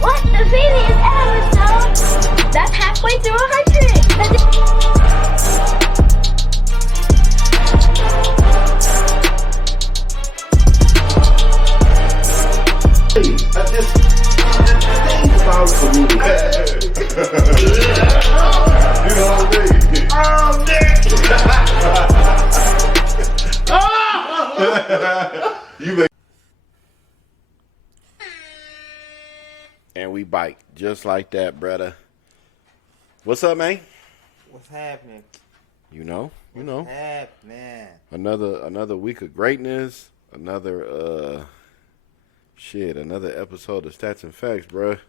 What? The previous episode? That's halfway through 100. I just think about community. You know what I mean? Oh, Nick! You make. And we bike just like that, brother. What's up, man? What's happening? You know. What's happening? Another week of greatness. Another episode of Statz and Factz, bruh.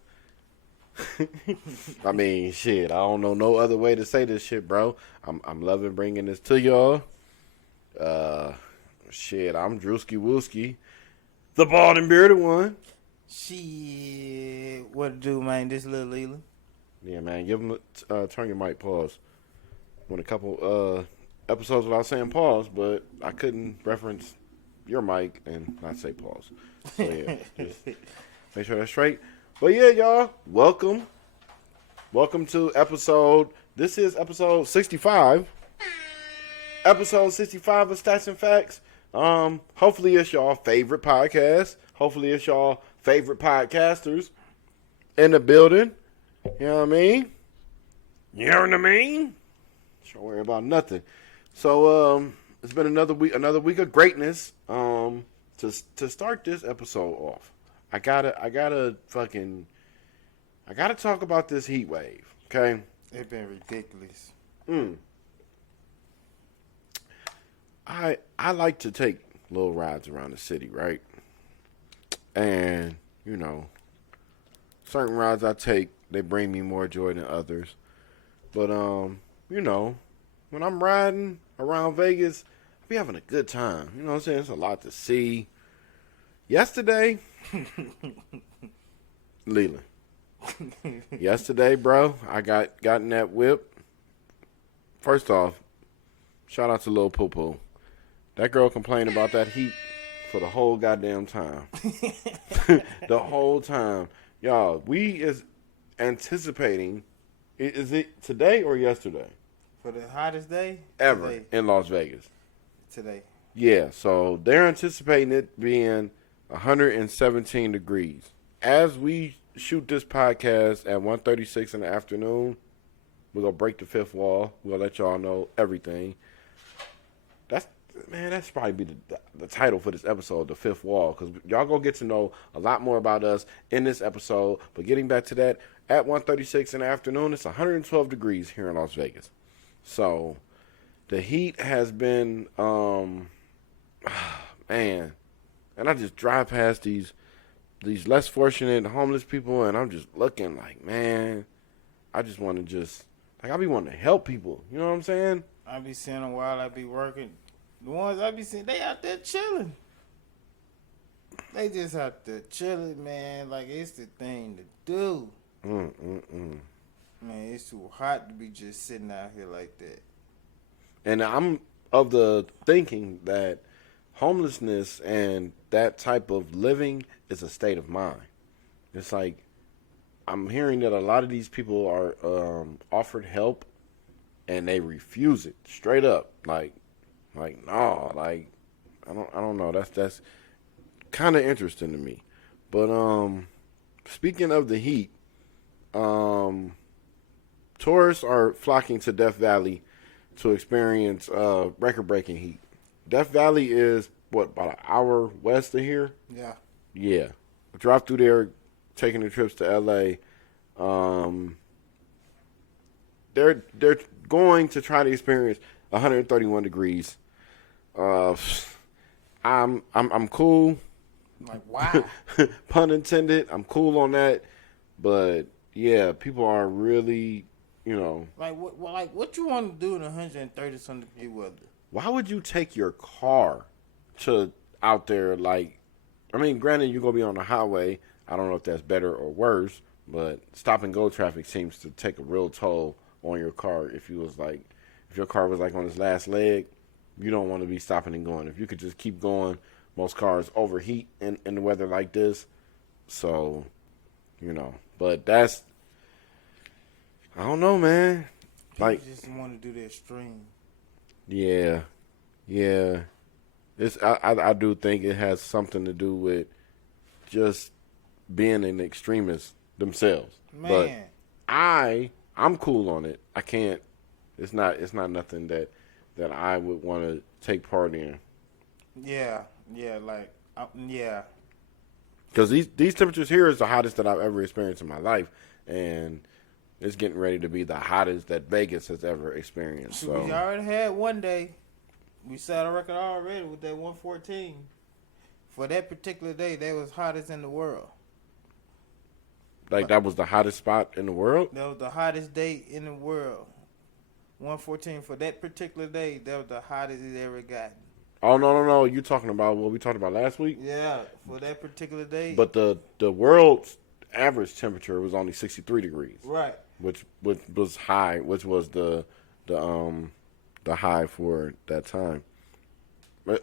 I mean, shit, I don't know no other way to say this shit, bro. I'm loving bringing this to y'all. Shit, I'm DREWSKI, the bald and bearded one. Shit, what to do, man? This little Leland. Yeah, man, give him turn your mic, pause. Went a couple episodes without saying pause, but I couldn't reference your mic and not say pause. So yeah, just make sure that's straight. But yeah, y'all, welcome to this is episode 65. Episode 65 of Statz and Factz. Hopefully it's y'all favorite podcast. Hopefully it's y'all favorite podcasters in the building. You know what I mean? You know what I mean? Don't worry about nothing. So it's been another week of greatness. To start this episode off, I gotta talk about this heat wave. Okay, It's been ridiculous. I like to take little rides around the city, right? And you know, certain rides I take, they bring me more joy than others. But you know, when I'm riding around Vegas, I be having a good time. You know what I'm saying? There's a lot to see. Yesterday, Leland. Yesterday, bro, I got in that whip. First off, shout out to Lil Poo Poo. That girl complained about that heat for the whole goddamn time. The whole time. Y'all, we is anticipating, is it today or yesterday? For the hottest day? Ever Today. in Las Vegas. Today. Yeah, so they're anticipating it being 117 degrees. As we shoot this podcast at 1:36 in the afternoon, we're going to break the fifth wall. We'll let y'all know everything. That's probably be the title for this episode, The Fifth Wall, because y'all going to get to know a lot more about us in this episode. But getting back to that, at 1:36 in the afternoon, it's 112 degrees here in Las Vegas. So the heat has been, man, and I just drive past these less fortunate homeless people, and I'm just looking like, man, I just want to I be wanting to help people. You know what I'm saying? I be seeing them while I be working. The ones I be seeing, they out there chilling. They just out there chilling, man. Like, it's the thing to do. Man, it's too hot to be just sitting out here like that. And I'm of the thinking that homelessness and that type of living is a state of mind. It's like, I'm hearing that a lot of these people are offered help and they refuse it straight up. Like no, like I don't know. That's kind of interesting to me. But speaking of the heat, tourists are flocking to Death Valley to experience record-breaking heat. Death Valley is about an hour west of here? Yeah. Yeah. I drive through there, taking the trips to LA. They're going to try to experience 131 degrees. I'm cool. Like, wow. Pun intended. I'm cool on that. But yeah, people are really, you know. What you want to do in 130-some degree weather? Why would you take your car to out there? Like, I mean, granted, you're gonna be on the highway. I don't know if that's better or worse, but stop and go traffic seems to take a real toll on your car. If your car was like on its last leg, you don't want to be stopping and going. If you could just keep going, most cars overheat in the weather like this. So, you know. But that's, I don't know, man. People Like, just want to do the extreme. yeah. I do think it has something to do with just being an extremist themselves. Man. But I'm cool on it. I can't. It's not nothing that I would want to take part in. Yeah. Because these temperatures here is the hottest that I've ever experienced in my life, and it's getting ready to be the hottest that Vegas has ever experienced. So We already had one day. We set a record already with that 114. For that particular day, that was hottest in the world. like that was the hottest spot in the world. That was the hottest day in the world. 114 for that particular day. That was the hottest it ever gotten. Oh no! You talking about what we talked about last week? Yeah, for that particular day. But the world's average temperature was only 63 degrees, Right. which was high, which was the high for that time.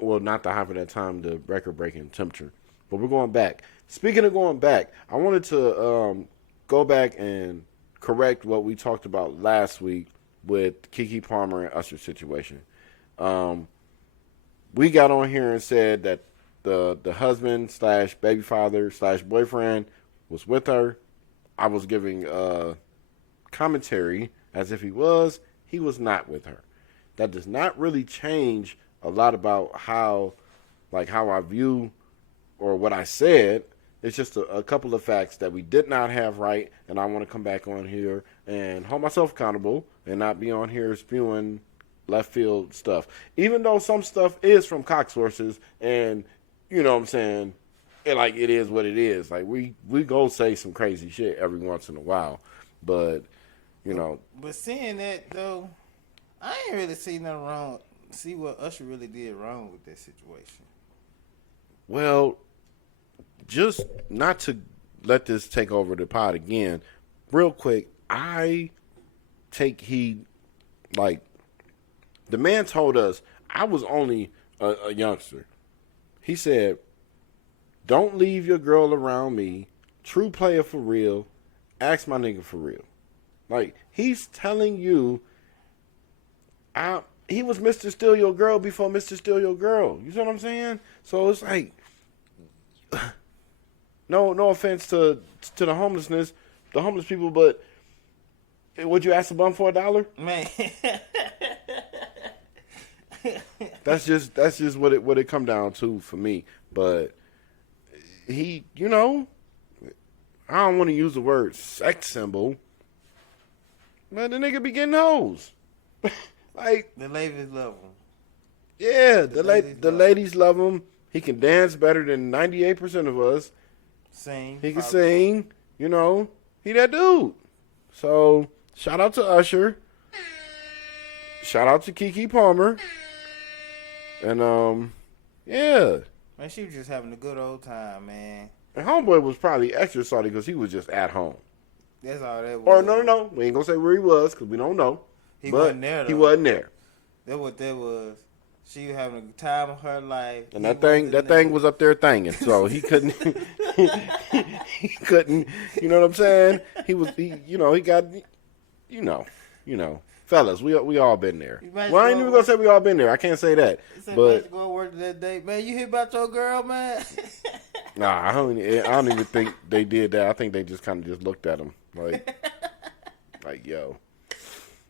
Well, not the high for that time, the record-breaking temperature. But we're going back. Speaking of going back, I wanted to go back and correct what we talked about last week with Keke Palmer and Usher's situation. We got on here and said that the husband / baby father / boyfriend was with her. I was giving commentary as if he was not with her. That does not really change a lot about how I view or what I said. It's just a couple of facts that we did not have right, and I want to come back on here and hold myself accountable and not be on here spewing left field stuff. Even though some stuff is from cock sources, and you know what I'm saying, it is what it is. Like we go say some crazy shit every once in a while, but you know. But seeing that though, I ain't really see nothing wrong. See what Usher really did wrong with that situation. Well, just not to let this take over the pod again, real quick, I take heed, like, the man told us, I was only a youngster. He said, don't leave your girl around me, true player for real, ask my nigga for real. Like, he's telling you, he was Mr. Steal Your Girl before Mr. Steal Your Girl. You see what I'm saying? So it's like, no offense to the homeless people, but would you ask a bum for $1? Man. That's just what it come down to for me. But he, you know, I don't want to use the word sex symbol, but the nigga be getting hoes. Like, The ladies love him. yeah, the ladies love him. He can dance better than 98% of us. Sing. He can probably. sing, you know. He that dude. So, shout out to Usher. Shout out to Keke Palmer. And, yeah. Man, she was just having a good old time, man. And Homeboy was probably extra salty because he was just at home. That's all that was. Or, no. We ain't going to say where he was because we don't know. He But wasn't there, though. he wasn't there. That's what that was. She was having a time of her life. And that thing was up there thinging, so he couldn't. he couldn't. You know what I'm saying? He got. You know, fellas, we all been there. Well, I ain't even gonna say we all been there. I can't say that. But go to work that day, man. You hear about your girl, man? nah, I don't even think they did that. I think they just kind of just looked at him like yo.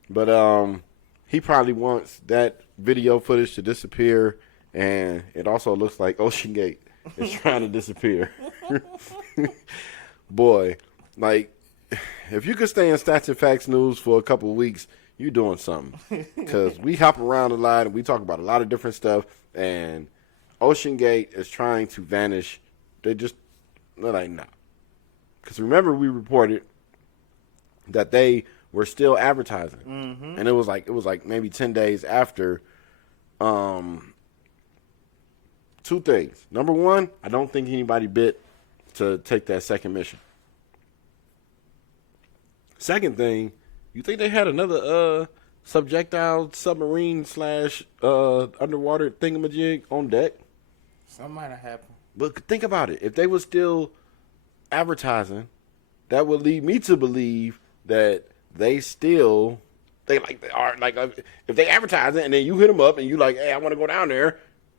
But he probably wants that video footage to disappear, and it also looks like Ocean Gate is trying to disappear. Boy, like, if you could stay in Statz and Factz news for a couple of weeks, you doing something. Because we hop around a lot, and we talk about a lot of different stuff, and Ocean Gate is trying to vanish. They're like, nah. Because remember, we reported that they were still advertising. Mm-hmm. And it was like maybe 10 days after. Two things. Number one, I don't think anybody bid to take that second mission. Second thing, you think they had another subjectile submarine / underwater thingamajig on deck? Something might have happened. But think about it. If they were still advertising, that would lead me to believe that they still they are like if they advertise it and then you hit them up and you like, hey, I want to go down there.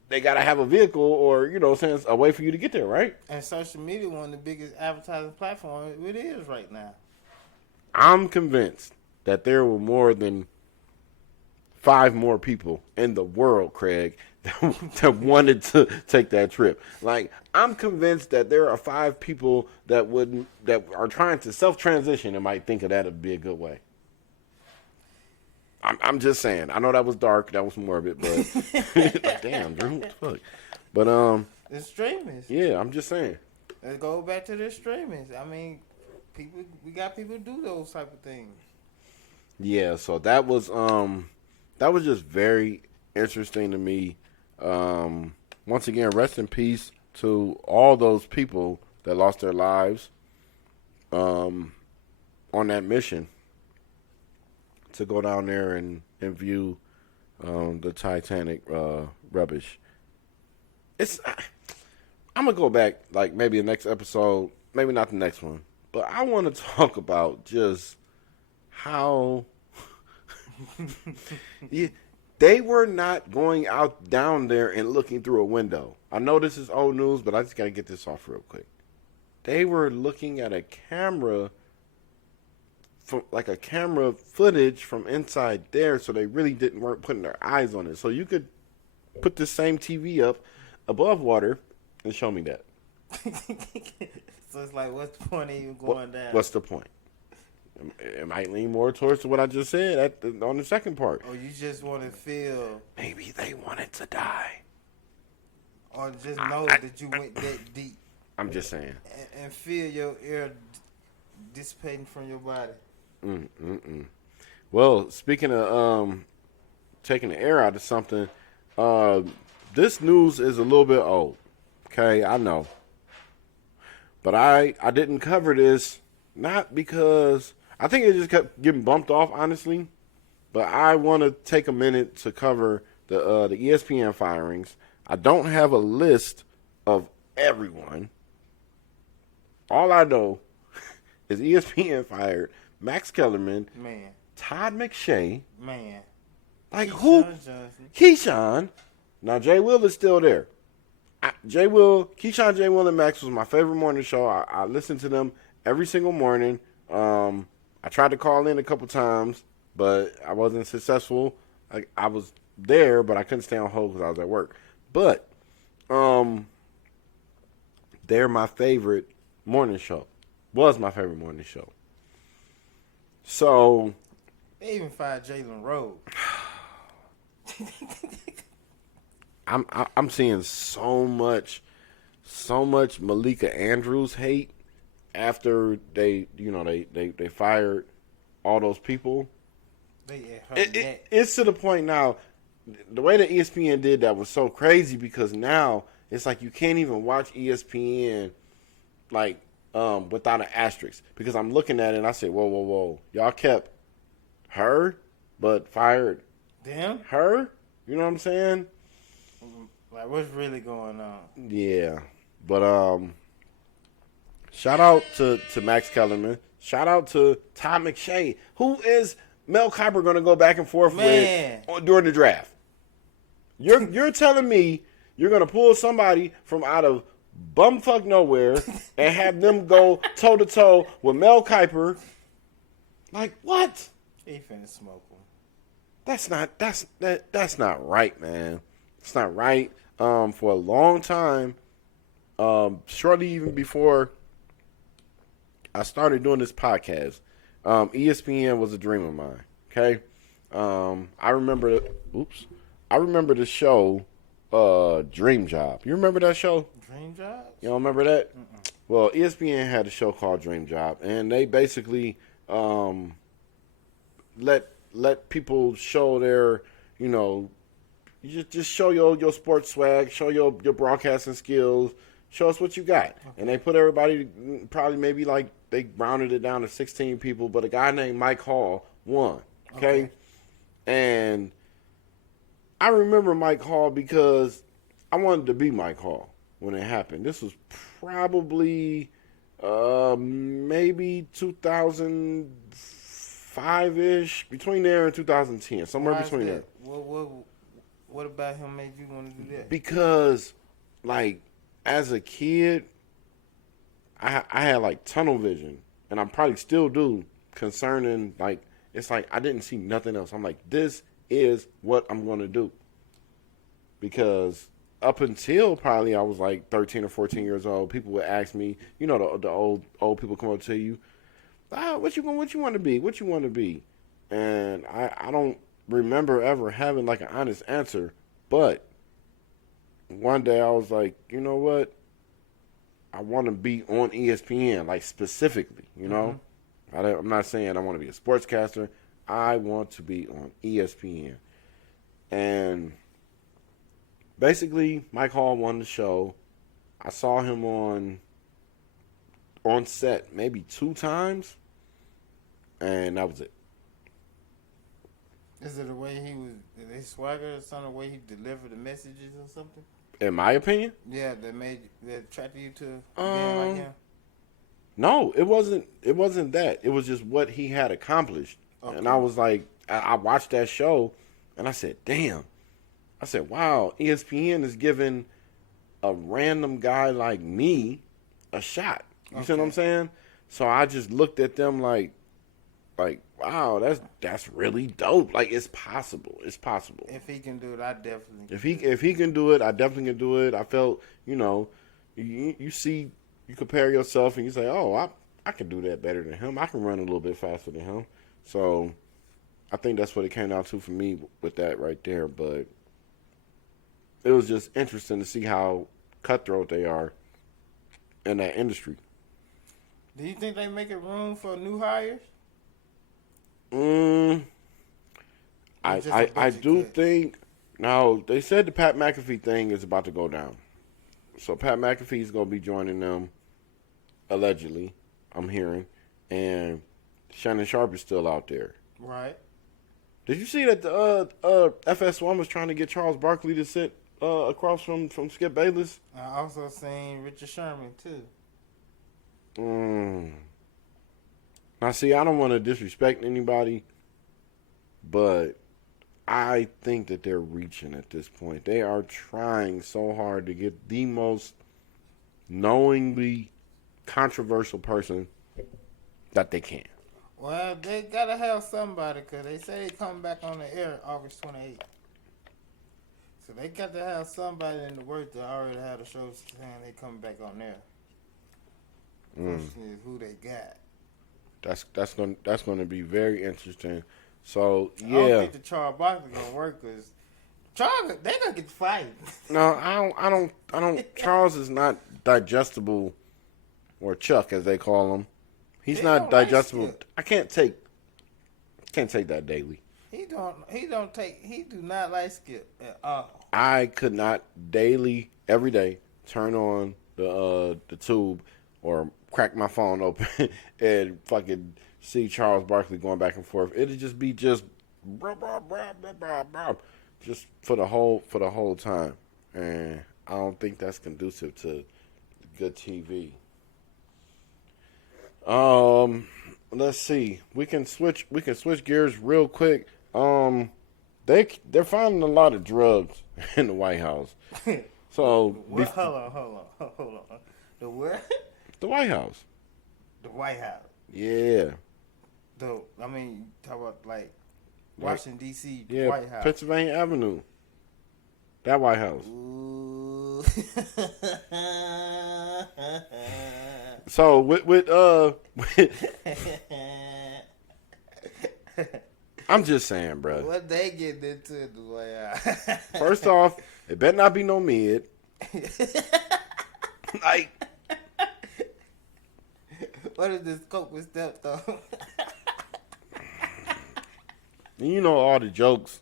They gotta have a vehicle or saying a way for you to get there, right? And social media, one of the biggest advertising platforms it is right now. I'm convinced that there were more than 5 more people in the world, Craig, that wanted to take that trip. Like, I'm convinced that there are 5 people that are trying to self-transition and might think of that would be a good way. I'm just saying. I know that was dark, that was morbid, but like, damn, Drew, what the fuck? But the streamers. yeah, I'm just saying. Let's go back to the streamers. I mean, we got people do those type of things. Yeah, so that was just very interesting to me. Once again, rest in peace to all those people that lost their lives on that mission to go down there and view the Titanic rubbish. I'm gonna go back like maybe the next episode, maybe not the next one, but I want to talk about just how they were not going out down there and looking through a window. I know this is old news, but I just gotta get this off real quick. They were looking at a camera. Like a camera footage from inside there, so they really weren't putting their eyes on it. So you could put the same TV up above water and show me that. So it's like, what's the point of you going down? What's the point? It might lean more towards what I just said on the second part. Or you just want to feel... Maybe they wanted to die. Or just know that you went that deep. I'm just saying. And feel your air dissipating from your body. Well, speaking of taking the air out of something, this news is a little bit old. Okay, I know. But I didn't cover this, not because... I think it just kept getting bumped off, honestly. But I want to take a minute to cover the ESPN firings. I don't have a list of everyone. All I know is ESPN fired Max Kellerman, man, Todd McShay, man, like Keyshawn who? Johnson. Keyshawn. Now Jay Will is still there. Keyshawn, Jay Will, and Max was my favorite morning show. I listened to them every single morning. I tried to call in a couple times, but I wasn't successful. I was there, but I couldn't stay on hold because I was at work. But they're my favorite morning show. Was my favorite morning show. So they even fired Jalen Rose. I'm seeing so much Malika Andrews hate after they fired all those people. It's to the point now. The way that ESPN did that was so crazy because now it's like you can't even watch ESPN like without an asterisk because I'm looking at it and I say, whoa, y'all kept her but fired her. You know what I'm saying? Like, what's really going on? Yeah, but shout out to Max Kellerman. Shout out to Todd McShay. Who is Mel Kiper going to go back and forth with during the draft? You're telling me you're going to pull somebody from out of bumfuck nowhere and have them go toe to toe with Mel Kiper? Like what? He finna smoke him. That's not right, man. It's not right. For a long time, shortly even before I started doing this podcast, ESPN was a dream of mine. Okay, I remember the show, Dream Job. You remember that show? Dream Job? You don't remember that? Mm-mm. Well, ESPN had a show called Dream Job, and they basically let people show their, you just show your sports swag, show your broadcasting skills, show us what you got. Okay. And they put everybody, probably maybe like they rounded it down to 16 people, but a guy named Mike Hall won. Okay? And I remember Mike Hall because I wanted to be Mike Hall when it happened. This was probably Maybe 2005-ish, between there and 2010, somewhere Why is between that? there. What about him made you want to do that? Because, like, as a kid, I had like tunnel vision, and I probably still do concerning like it's like I didn't see nothing else. I'm like, this is what I'm gonna do. Because up until probably I was like 13 or 14 years old, people would ask me, you know, the old people come up to you, what you want to be? What you want to be? And I don't remember ever having like an honest answer. But one day I was like, you know what? I want to be on ESPN, like specifically, you know? I'm not saying I want to be a sportscaster. I want to be on ESPN. And basically, Mike Hall won the show. I saw him on set maybe 2 times, and that was it. Is it the way he was, his swagger or something, the way he delivered the messages or something? In my opinion? Yeah, that attracted you to a man like him? No, it wasn't that. It was just what he had accomplished. Okay. And I was like, I watched that show, and I said, damn. I said, wow, ESPN is giving a random guy like me a shot. You see what I'm saying? So I just looked at them like, wow, that's really dope. Like, it's possible. It's possible. If he can do it, I definitely. If he can do it, I definitely can do it. I felt, you know, you see, you compare yourself and you say, oh, I can do that better than him. I can run a little bit faster than him. So I think that's what it came down to for me with that right there. But it was just interesting to see how cutthroat they are in that industry. Do you think they making room for new hires? I do think. Now they said the Pat McAfee thing is about to go down, so Pat McAfee is gonna be joining them, allegedly. I'm hearing, and Shannon Sharp is still out there. Right. Did you see that the FS1 was trying to get Charles Barkley to sit across from Skip Bayless? I also seen Richard Sherman too. Now, see, I don't want to disrespect anybody, but I think that they're reaching at this point. They are trying so hard to get the most knowingly controversial person that they can. Well, they got to have somebody because they say they come back on the air August 28th. So they got to have somebody in the work that already had a show saying they come back on there. Question is who they got. That's going to be very interesting. So yeah, I don't think the Charles Barkley gonna work because Charles they gonna get fired. No, I don't. Charles is not digestible, or Chuck as they call him. He's not digestible. Like I can't take that daily. He do not like Skip at all. I could not daily, every day, turn on the tube or crack my phone open and fucking see Charles Barkley going back and forth. It'd just be just for the whole time, and I don't think that's conducive to good TV. Let's see. We can switch gears real quick. They're finding a lot of drugs in the White House. So Hold on. The where? The White House. The White House. Yeah. Talk about like Washington D.C. Yeah, White House. Pennsylvania Avenue. That White House. Ooh. So with I'm just saying, bro. What they getting into the White House? First off, it better not be no mid. Like, what is this coke with step though? you know all the jokes.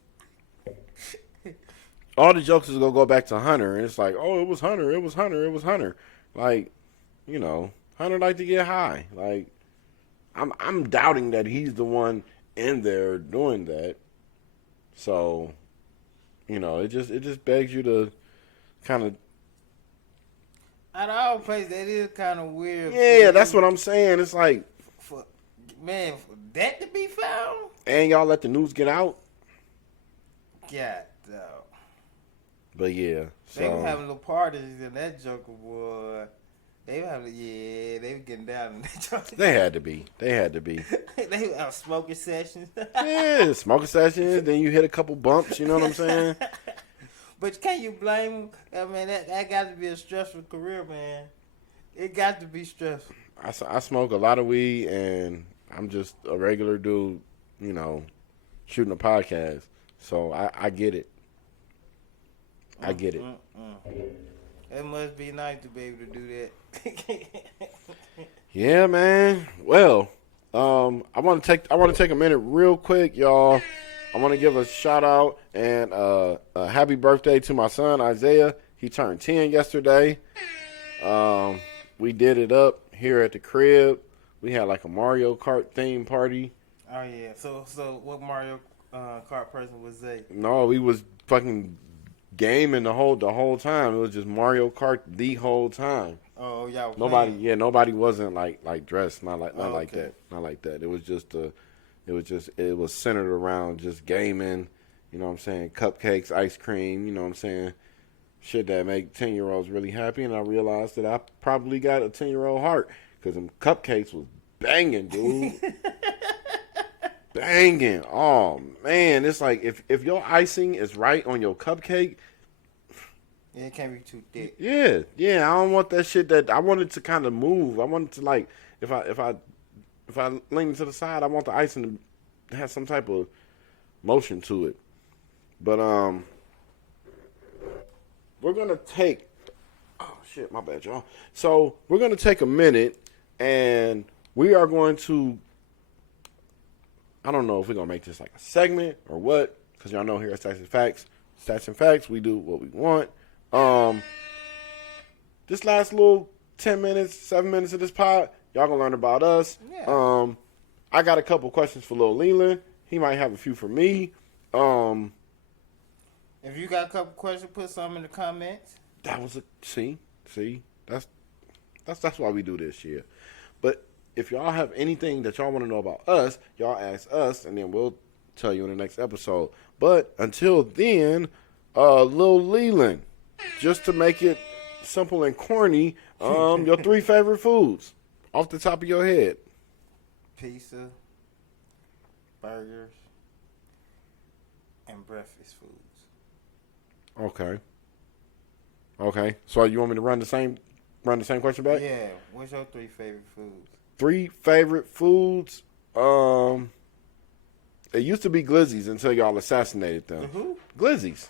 All the jokes is gonna go back to Hunter, and it's like, oh, it was Hunter. Like, you know, Hunter like to get high. Like, I'm doubting that he's the one in there doing that. So, you know, it just begs you to kind of Out of all places, that is kind of weird. Yeah, that's what I'm saying. It's like, For that to be found? and y'all let the news get out. God, dog. But yeah, so They were having little parties in that Joker, boy. They were having, they were getting down in that Joker. they had to be. They were out smoking sessions. Yeah, smoking sessions. Then you hit a couple bumps. You know what I'm saying? But can you blame them? I mean, that got to be a stressful career, man. It got to be stressful. I smoke a lot of weed, and I'm just a regular dude, you know, shooting a podcast. So I get it. I get it. It must be nice to be able to do that. Yeah, man. Well, I want to take a minute real quick, y'all. I want to give a shout out and a happy birthday to my son IZAIAH. He turned 10 yesterday. We did it up here at the crib. We had like a Mario Kart theme party. Oh yeah. So what Mario Kart person was they? No, we was fucking gaming the whole time. It was just Mario Kart the whole time. Oh yeah. Nobody wasn't like dressed, not like Okay. that. It was centered around just gaming, you know what I'm saying, cupcakes, ice cream, you know what I'm saying, shit that make 10-year-olds really happy. And I realized that I probably got a 10-year-old heart because them cupcakes was banging, dude. Banging. Oh man, it's like if your icing is right on your cupcake, it can't be too thick. yeah, I don't want that shit. That I want it to kind of move. I want it to, like, if I lean to the side, I want the icing to have some type of motion to it. But we're gonna take. Oh shit, my bad, y'all. So we're gonna take a minute, and we are going to. I don't know if we're gonna make this like a segment or what, because y'all know here at Statz and Factz, we do what we want. This last little 10 minutes, 7 minutes of this pod, y'all gonna learn about us. Yeah. I got a couple questions for Lil Leland. He might have a few for me. If you got a couple questions, put some in the comments. That was see, that's why we do this shit. But if y'all have anything that y'all want to know about us, y'all ask us, and then we'll tell you in the next episode. But until then, Lil Leland, just to make it simple and corny, your 3 favorite foods off the top of your head. Pizza, burgers, and breakfast foods. Okay. So you want me to run the same question back? Yeah. What's your 3 favorite foods? 3 favorite foods. It used to be glizzies until y'all assassinated them. Who? Glizzies.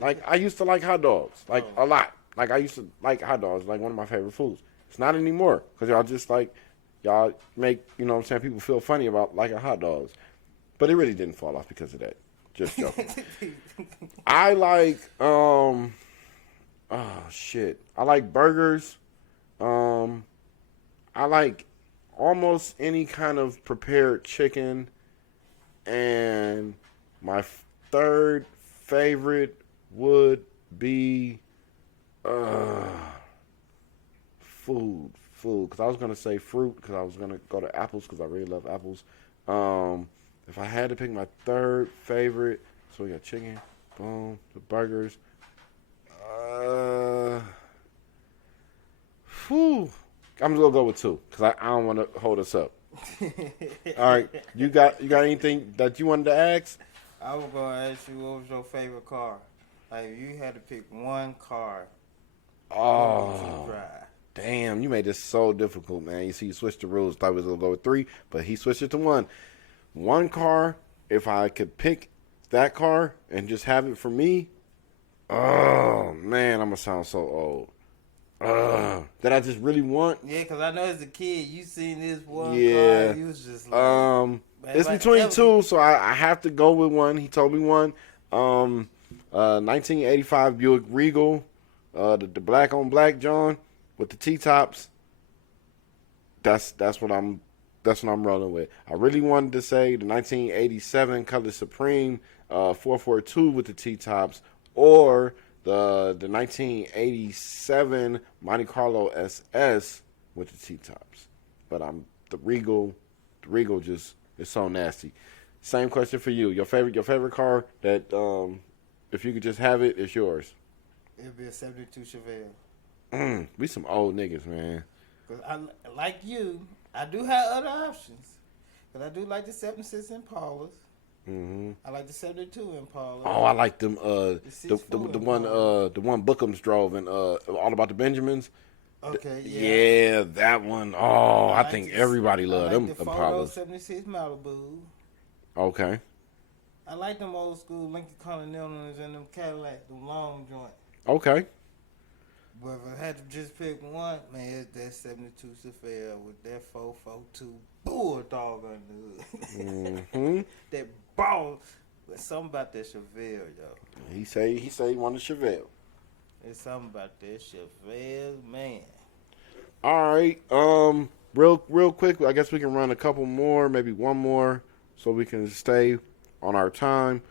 Like, I used to like hot dogs, like a lot. Like, I used to like hot dogs, like one of my favorite foods. It's not anymore because y'all just like, y'all make, you know what I'm saying, people feel funny about liking hot dogs. But it really didn't fall off because of that. Just joking. I like, I like burgers. I like almost any kind of prepared chicken. And my 3rd favorite would be food. Because I was going to say fruit because I was going to go to apples because I really love apples. If I had to pick my 3rd favorite, so we got chicken, boom, the burgers. I'm just going to go with 2 because I don't want to hold us up. All right, you got anything that you wanted to ask? I was gonna ask you what was your favorite car. Like if you had to pick one car, what would you drive? Damn, you made this so difficult, man. You see, you switched the rules. Thought we was gonna go with 3, but he switched it to 1. One car. If I could pick that car and just have it for me, oh man, I'm gonna sound so old. That I just really want. Yeah, because I know as a kid, you seen this one Yeah. car, you was just like... It's between 2, so I have to go with 1. He told me 1. 1985 Buick Regal, the black on black John with the T-tops. That's what I'm rolling with. I really wanted to say the 1987 Color Supreme 442 with the T-tops, or the 1987 Monte Carlo SS with the T-tops. But the Regal just is so nasty. Same question for you. Your favorite car that if you could just have it, it's yours. It'd be a 72 Chevelle. We some old niggas, man. Cause like you, I do have other options. Cause I do like the 76 Impalas. Mm-hmm. I like the 72 Impala. Oh, I like them. The one Bookums drove and All About the Benjamins. Okay, yeah. Yeah, that one. Oh, I like think everybody loved them the Impalas. 76 Malibu. Okay. I like them old school Lincoln Continentals and them Cadillac, them long joint. Okay. But if I had to just pick one, man, it's that 72 Chevelle with that 442 Bulldog under the hood. Mm-hmm. That ball. But something about that Chevelle, yo. He say he wanted Chevelle. There's something about that Chevelle, man. All right. Real quick, I guess we can run a couple more, maybe one more, so we can stay on our time.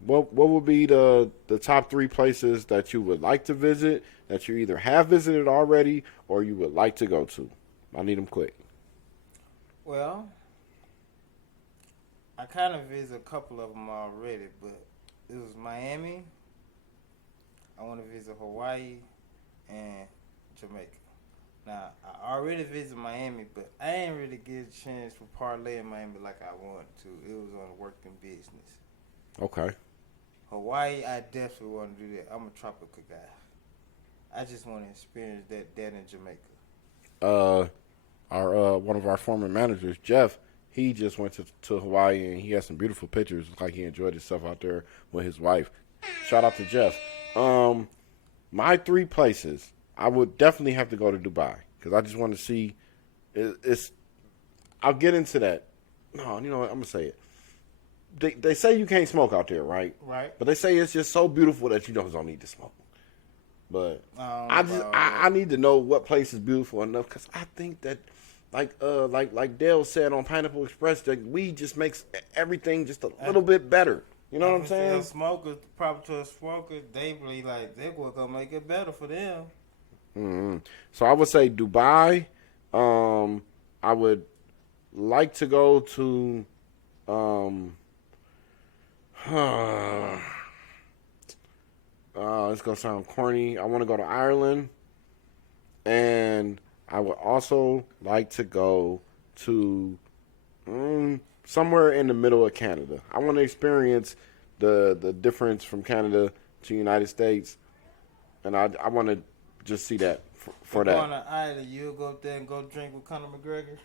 What would be the top 3 places that you would like to visit, that you either have visited already or you would like to go to? I need them quick. Well, I kind of visited a couple of them already, but it was Miami. I want to visit Hawaii and Jamaica. Now, I already visited Miami, but I ain't really get a chance to parlay in Miami like I wanted to. It was on working business. Okay. Hawaii, I definitely want to do that. I'm a tropical guy. I just want to experience that in Jamaica. One of our former managers, Jeff, he just went to Hawaii and he has some beautiful pictures. Looks like he enjoyed himself out there with his wife. Shout out to Jeff. My 3 places, I would definitely have to go to Dubai because I just want to see. I'll get into that. No, you know what? I'm gonna say it. They say you can't smoke out there, right? Right. But they say it's just so beautiful that you don't need to smoke. But I need to know what place is beautiful enough because I think that like Dale said on Pineapple Express, that weed just makes everything just a little bit better. You know what I'm saying? Smokers, proper to a smoker, they really like they're gonna make it better for them. Mm-hmm. So I would say Dubai. I would like to go to. It's gonna sound corny. I want to go to Ireland, and I would also like to go to somewhere in the middle of Canada. I want to experience the difference from Canada to United States, and I want to just see that for that. On an island, you'll go up there and go drink with Conor McGregor.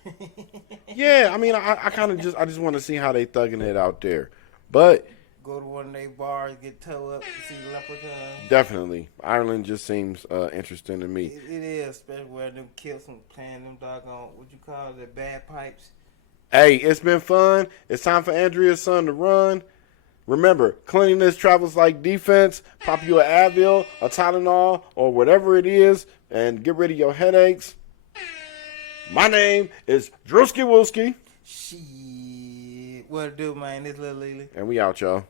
Yeah, I mean, I kind of just want to see how they thugging it out there, but. Go to one of their bars, get towed up, see the leprechauns. Definitely. Ireland just seems interesting to me. It is, especially where them kids and playing them doggone, what you call it, bad pipes. Hey, it's been fun. It's time for Andrea's son to run. Remember, cleanliness travels like defense. Pop you an Advil, a Tylenol, or whatever it is, and get rid of your headaches. My name is DREWSKI. Shit. What it do, man? This little Lily. And we out, y'all.